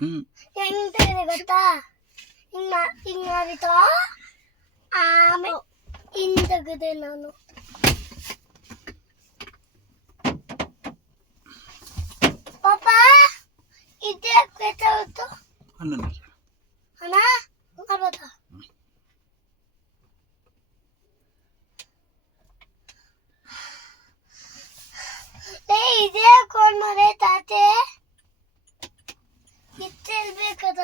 ಹೆಂಗಿದೆ ಗೊತ್ತಾ? ಹಿಂಗ್ ಮಾಡಿತು ಆಮೇಲೆ ಹಿಂದಗದೆ ನಾನು ಪಾಪ ಇದೇ ಗೊತ್ತಾಯ್ತು ಅಣ್ಣ ಮಾಡ್ಬೋದಾ? ಇದೇ ಕೋನ್ ಮರೆ ತಾತೆ ಇಟ್ಟಿರ್ಬೇಕದ.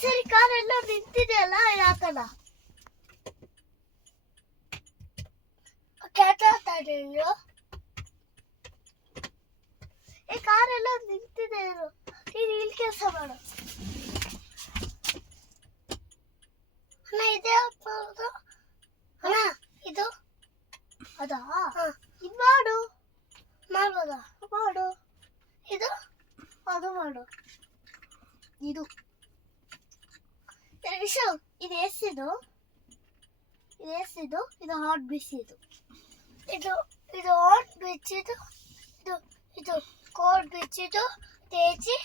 ಸರಿ ಕಾರೆಲ್ಲ ನಿಂತಿದೆ ಅಲ್ಲ ಯಾಕಲ್ಲ ಕೇಳ್ತಾ ನೀವು ಈ ಕಾರೆಲ್ಲ ನಿಂತಿದೆ ನೀನು ಇಲ್ಲಿ ಕೆಲಸ ಮಾಡು ಅಣ್ಣ. ಇದೇ ಹೌದು ಅಣ್ಣ ಇದು ಅದಾ ಇದು ಮಾಡು ಮಾಡ್ಬೋದಾ? ಮಾಡು ಇದು ಅದು ಮಾಡು ಇದು ವಿಷ ಇದು ಎಷ್ಟಿದು? ಇದು ಎಷ್ಟಿದು? ಇದು ಹಾಟ್ ಬಿಸಿದು ಇದು ಇದು ಹಾಟ್ ಬಿಸಿದು ಇದು ಇದು ಕೋಲ್ಡ್ ಬಿಸಿದು ತೇಜಿ